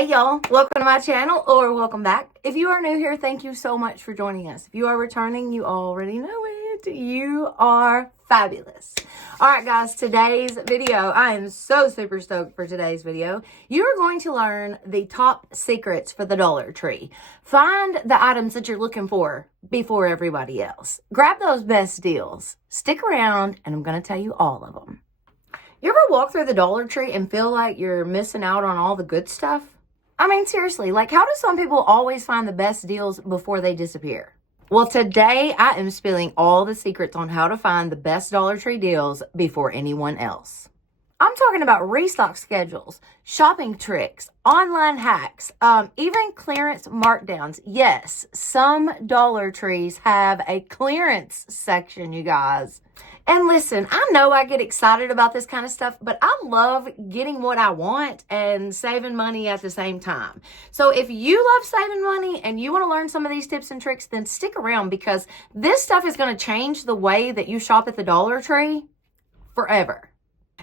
Hey y'all, welcome to my channel or welcome back. If you are new here, thank you so much for joining us. If you are returning, you already know it. You are fabulous. All right, guys, today's video, I am so super stoked for today's video. You are going to learn the top secrets for the Dollar Tree. Find the items that you're looking for before everybody else. Grab those best deals. Stick around and I'm going to tell you all of them. You ever walk through the Dollar Tree and feel like you're missing out on all the good stuff? I mean, seriously, like how do some people always find the best deals before they disappear? Well, today I am spilling all the secrets on how to find the best Dollar Tree deals before anyone else. I'm talking about restock schedules, shopping tricks, online hacks, even clearance markdowns. Yes, some Dollar Trees have a clearance section, you guys. And listen, I know I get excited about this kind of stuff, but I love getting what I want and saving money at the same time. So if you love saving money and you want to learn some of these tips and tricks, then stick around because this stuff is going to change the way that you shop at the Dollar Tree forever.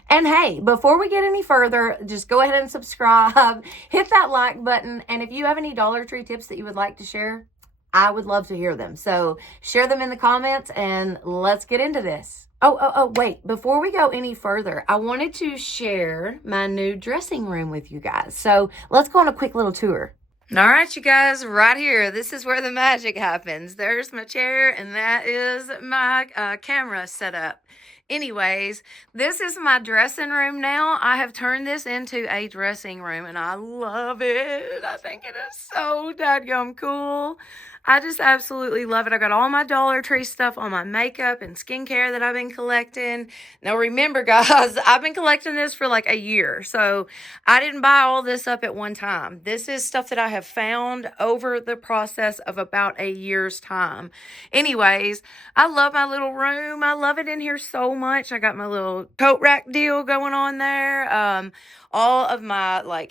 And hey, before we get any further, just go ahead and subscribe, hit that like button, and if you have any Dollar Tree tips that you would like to share, I would love to hear them. So share them in the comments and let's get into this. Wait, before we go any further, I wanted to share my new dressing room with you guys. So let's go on a quick little tour. All right, you guys, right here. This is where the magic happens. There's my chair and that is my camera setup. Anyways, this is my dressing room now. I have turned this into a dressing room and I love it. I think it is so dadgum cool. I just absolutely love it. I got all my Dollar Tree stuff, all my makeup and skincare that I've been collecting. Now remember, guys, I've been collecting this for like a year. So I didn't buy all this up at one time. This is stuff that I have found over the process of about a year's time. Anyways, I love my little room. I love it in here so much. I got my little coat rack deal going on there. All of my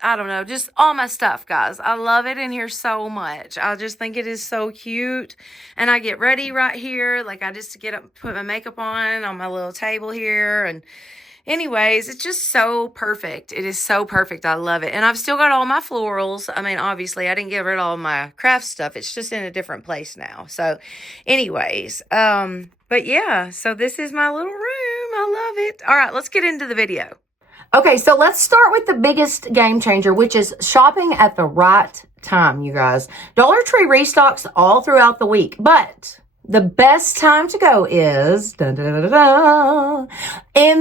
I don't know, just all my stuff, guys. I love it in here so much. I just think it is so cute. And I get ready right here. Like I just get up, put my makeup on my little table here. And anyways, it's just so perfect. It is so perfect. I love it. And I've still got all my florals. I mean, obviously I didn't get rid of all my craft stuff. It's just in a different place now. So anyways, but yeah, so this is my little room. I love it. All right, let's get into the video. Okay, so let's start with the biggest game changer, which is shopping at the right time, you guys. Dollar Tree restocks all throughout the week, but the best time to go is in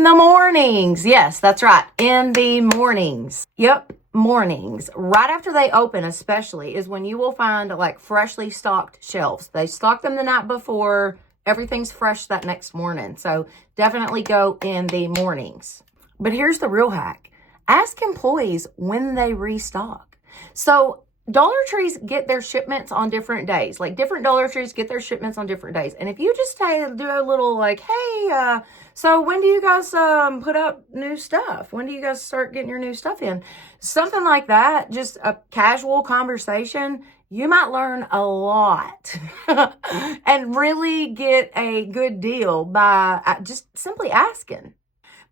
the mornings. Yes, that's right. In the mornings. Yep, mornings. Right after they open, especially, is when you will find like freshly stocked shelves. They stock them the night before. Everything's fresh that next morning. So definitely go in the mornings. But here's the real hack. Ask employees when they restock. So Dollar Trees get their shipments on different days. Like different Dollar Trees get their shipments on different days. And if you just do a little like, hey, so when do you guys put out new stuff? When do you guys start getting your new stuff in? Something like that, just a casual conversation. You might learn a lot and really get a good deal by just simply asking.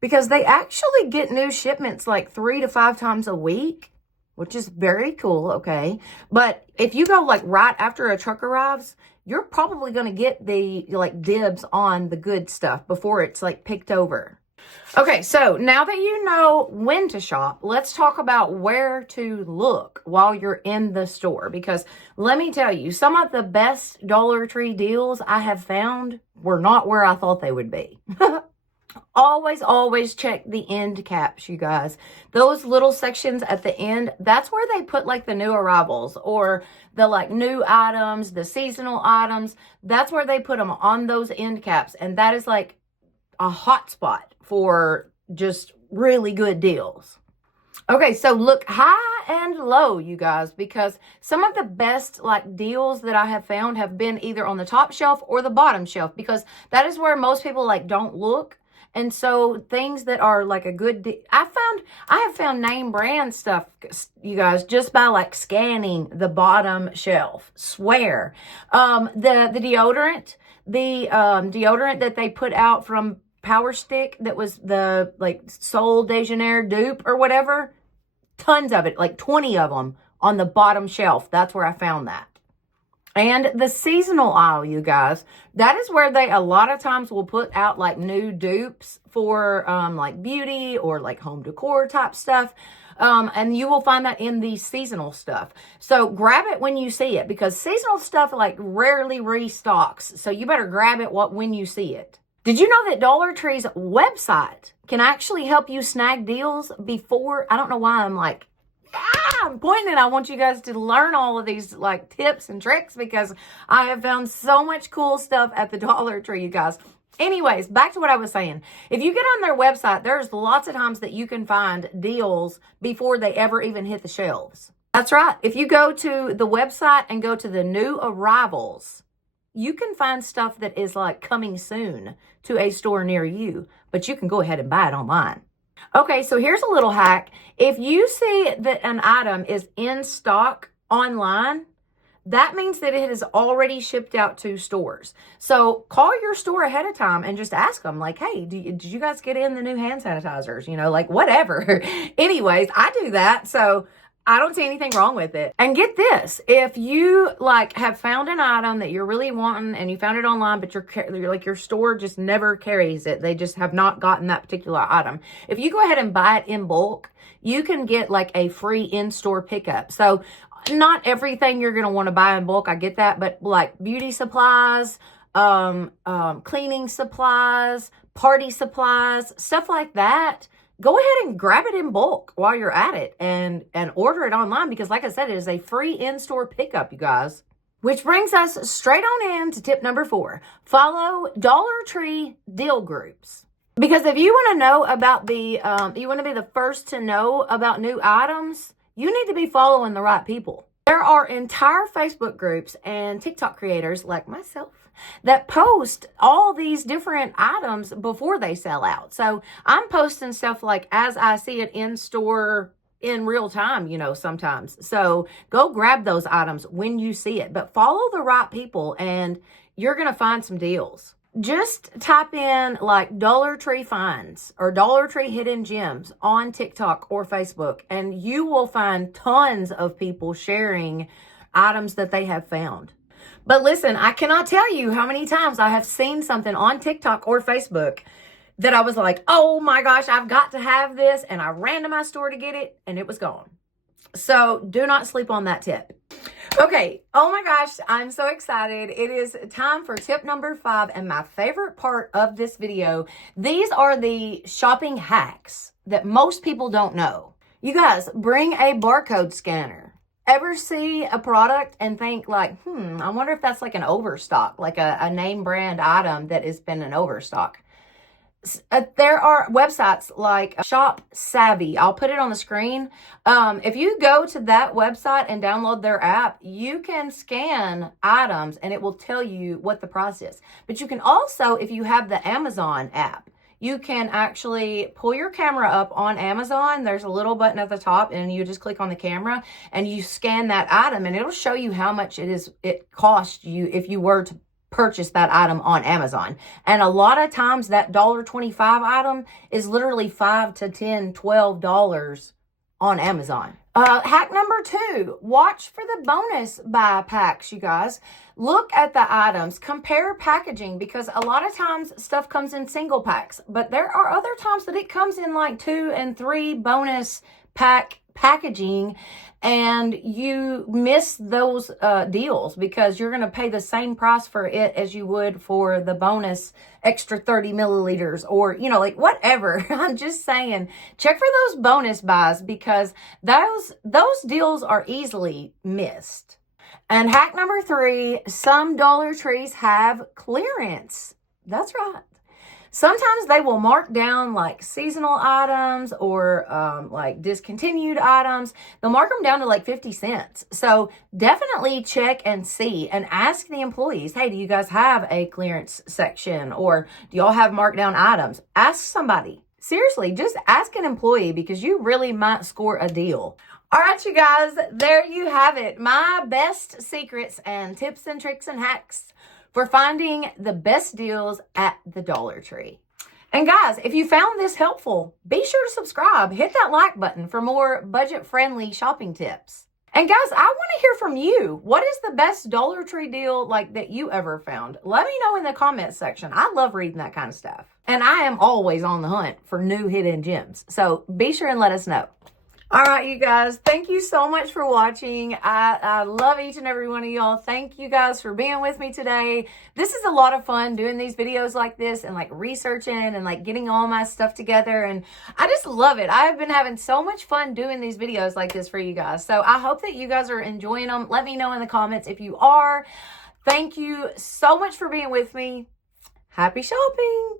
Because they actually get new shipments like 3 to 5 times a week, which is very cool, okay? But if you go like right after a truck arrives, you're probably going to get the like dibs on the good stuff before it's like picked over. Okay, so now that you know when to shop, let's talk about where to look while you're in the store. Because let me tell you, some of the best Dollar Tree deals I have found were not where I thought they would be. Always check the end caps, you guys. Those little sections at the end, that's where they put like the new arrivals or the like new items, the seasonal items. That's where they put them on those end caps. And that is like a hot spot for just really good deals. Okay, so look high and low, you guys, because some of the best like deals that I have found have been either on the top shelf or the bottom shelf, because that is where most people like don't look. And so things that are like a good, I have found name brand stuff, you guys, just by like scanning the bottom shelf. Swear. The deodorant that they put out from Power Stick that was the like Sol de Janeiro dupe or whatever. Tons of it, like 20 of them on the bottom shelf. That's where I found that. And the seasonal aisle, you guys, that is where they a lot of times will put out like new dupes for like beauty or like home decor type stuff. And you will find that in the seasonal stuff. So grab it when you see it, because seasonal stuff like rarely restocks. So you better grab it when you see it. Did you know that Dollar Tree's website can actually help you snag deals before? I don't know why I'm like, I'm pointing. I want you guys to learn all of these like tips and tricks, because I have found so much cool stuff at the Dollar Tree, you guys. Anyways, back to what I was saying. If you get on their website, there's lots of times that you can find deals before they ever even hit the shelves. That's right. If you go to the website and go to the new arrivals, you can find stuff that is like coming soon to a store near you, but you can go ahead and buy it online. Okay, so here's a little hack. If you see that an item is in stock online, that means that it has already shipped out to stores. So call your store ahead of time and just ask them like, hey, did you guys get in the new hand sanitizers? You know, like whatever. Anyways, I do that. So I don't see anything wrong with it. And get this, if you like have found an item that you're really wanting and you found it online, but you're like your store just never carries it. They just have not gotten that particular item. If you go ahead and buy it in bulk, you can get like a free in-store pickup. So not everything you're going to want to buy in bulk. I get that. But like beauty supplies, cleaning supplies, party supplies, stuff like that, go ahead and grab it in bulk while you're at it and order it online, because like I said, it is a free in-store pickup, you guys. Which brings us straight on in to tip number 4. Follow Dollar Tree deal groups. Because if you want to know about you want to be the first to know about new items, you need to be following the right people. There are entire Facebook groups and TikTok creators like myself that post all these different items before they sell out. So I'm posting stuff like as I see it in store in real time, you know, sometimes. So go grab those items when you see it, but follow the right people and you're going to find some deals. Just type in like Dollar Tree finds or Dollar Tree hidden gems on TikTok or Facebook, and you will find tons of people sharing items that they have found. But listen, I cannot tell you how many times I have seen something on TikTok or Facebook that I was like, oh my gosh, I've got to have this. And I ran to my store to get it and it was gone. So do not sleep on that tip. Okay. Oh my gosh. I'm so excited. It is time for tip number 5 and my favorite part of this video. These are the shopping hacks that most people don't know. You guys, bring a barcode scanner. Ever see a product and think like, I wonder if that's like an overstock, like a name brand item that has been an overstock. There are websites like Shop Savvy. I'll put it on the screen. If you go to that website and download their app, you can scan items and it will tell you what the price is. But you can also, if you have the Amazon app, you can actually pull your camera up on Amazon. There's a little button at the top and you just click on the camera and you scan that item and it'll show you how much it cost you if you were to purchase that item on Amazon. And a lot of times that $1.25 item is literally $5 to $10, $12 on Amazon. Hack number 2, watch for the bonus buy packs, you guys. Look at the items, compare packaging, because a lot of times stuff comes in single packs, but there are other times that it comes in like 2 and 3 bonus packaging, and you miss those deals because you're going to pay the same price for it as you would for the bonus extra 30 milliliters or, you know, like whatever. I'm just saying, check for those bonus buys because those deals are easily missed. And hack number 3, some Dollar Trees have clearance. That's right. Sometimes they will mark down like seasonal items or like discontinued items. They'll mark them down to like 50 cents. So definitely check and see and ask the employees, hey, do you guys have a clearance section or do y'all have marked down items? Ask somebody. Seriously, just ask an employee because you really might score a deal. All right, you guys, there you have it. My best secrets and tips and tricks and hacks for finding the best deals at the Dollar Tree. And guys, if you found this helpful, be sure to subscribe. Hit that like button for more budget-friendly shopping tips. And guys, I want to hear from you. What is the best Dollar Tree deal that you ever found? Let me know in the comments section. I love reading that kind of stuff. And I am always on the hunt for new hidden gems. So be sure and let us know. All right, you guys, thank you so much for watching. I love each and every one of y'all. Thank you guys for being with me today. This is a lot of fun doing these videos like this and researching and getting all my stuff together. And I just love it. I've been having so much fun doing these videos like this for you guys. So I hope that you guys are enjoying them. Let me know in the comments if you are. Thank you so much for being with me. Happy shopping.